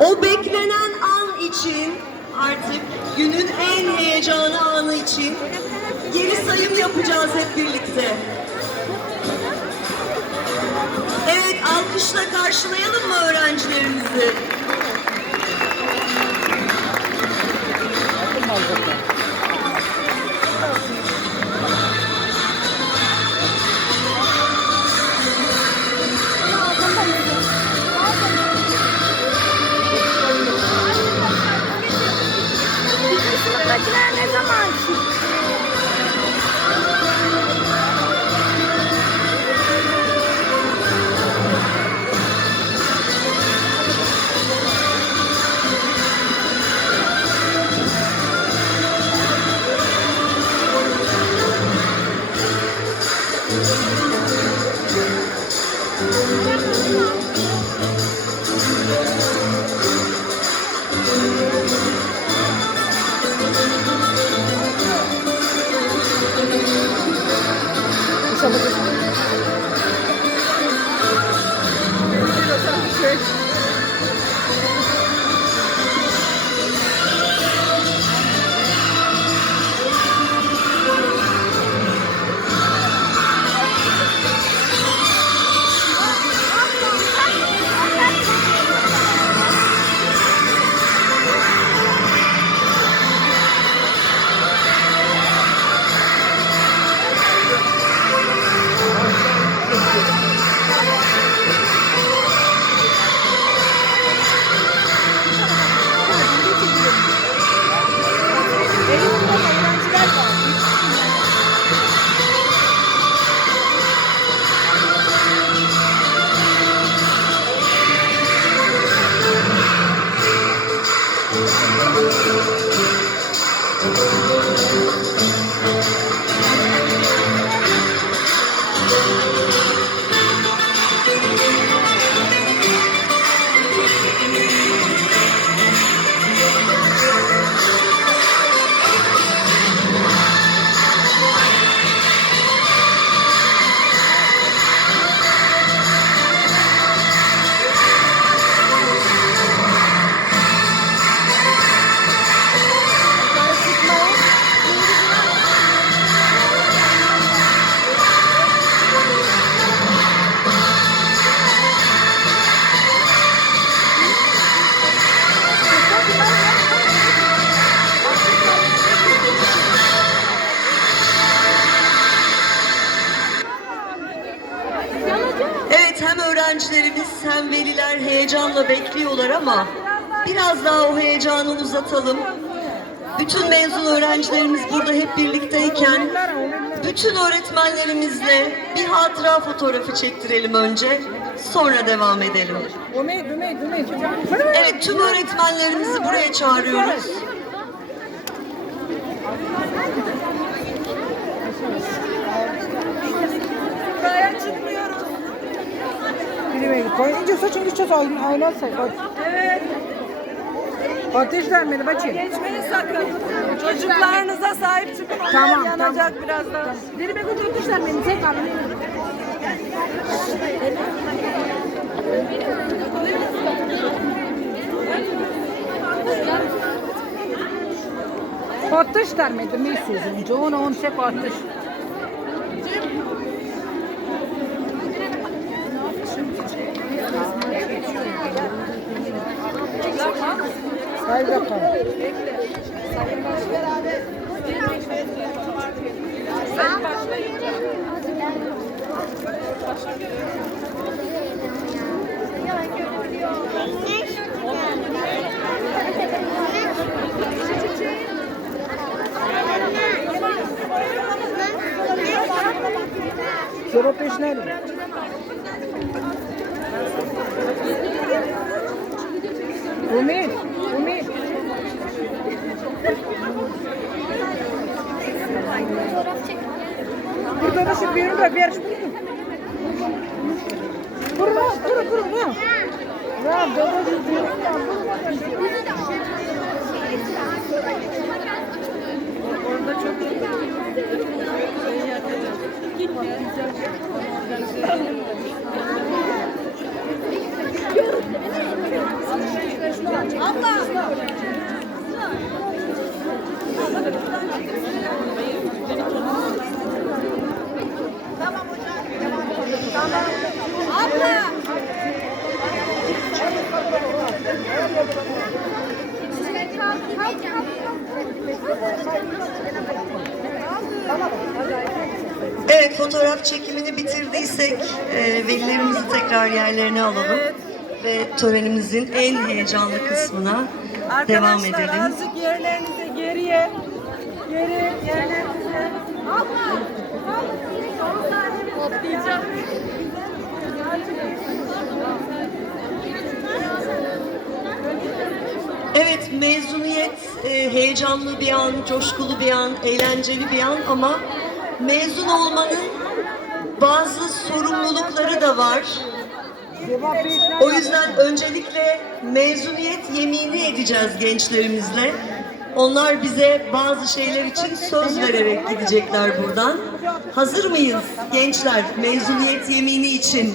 O beklenen an için artık günün en heyecanı anı için geri sayım yapacağız hep birlikte. Evet alkışla karşılayalım mı öğrencilerimizi? Sınıftakiler ne zaman çıktı? Thank you. Hem öğrencilerimiz hem veliler heyecanla bekliyorlar ama biraz daha o heyecanı uzatalım. Bütün mezun öğrencilerimiz burada hep birlikteyken bütün öğretmenlerimizle bir hatıra fotoğrafı çektirelim önce. Sonra devam edelim. Evet tüm öğretmenlerimizi buraya çağırıyoruz. Buraya. Yürümeyin. Koy. İnce ağzın ağına say. Koy. Evet. Ateş vermedi bacım. Geçmeyin sakın. Çocuklarınıza sahip çıkın. Onlar Tamam, yanacak birazdan. Derime götürmüşler beni tekrar. Ateş vermedi mi sözün? Çoğun on şey ateş. Say bakalım. Sıra peşine Ümit. Burada da şu birini de ver. Burada, burada, burada. Ya, baba bir birini de Orada çok Evet fotoğraf çekimini bitirdiysek e, velilerimizi tekrar yerlerine alalım. Ve törenimizin en heyecanlı kısmına devam Arkadaşlar edelim. azıcık yerlerinize geriye. Geri yerlerinize. Toplayacağım. Evet mezuniyet e, heyecanlı bir an, coşkulu bir an, eğlenceli bir an ama mezun olmanın bazı sorumlulukları da var. O yüzden öncelikle mezuniyet yemini edeceğiz gençlerimizle. Onlar bize bazı şeyler için söz vererek gidecekler buradan. Hazır mıyız gençler mezuniyet yemini için?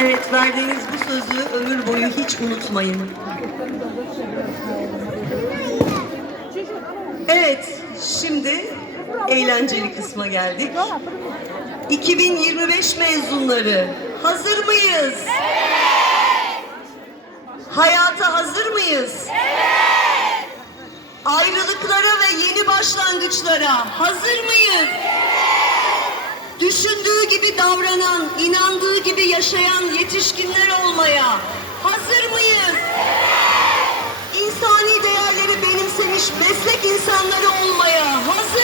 Evet, verdiğiniz bu sözü ömür boyu hiç unutmayın. Evet, şimdi eğlenceli kısma geldik. 2025 mezunları hazır mıyız? Hayata hazır mıyız? Ayrılıklara ve yeni başlangıçlara hazır mıyız? Düşündüğü gibi davranan, inandığı yaşayan yetişkinler olmaya hazır mıyız? İnsani değerleri benimsemiş meslek insanları olmaya hazır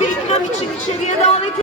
İkram için içeriye davet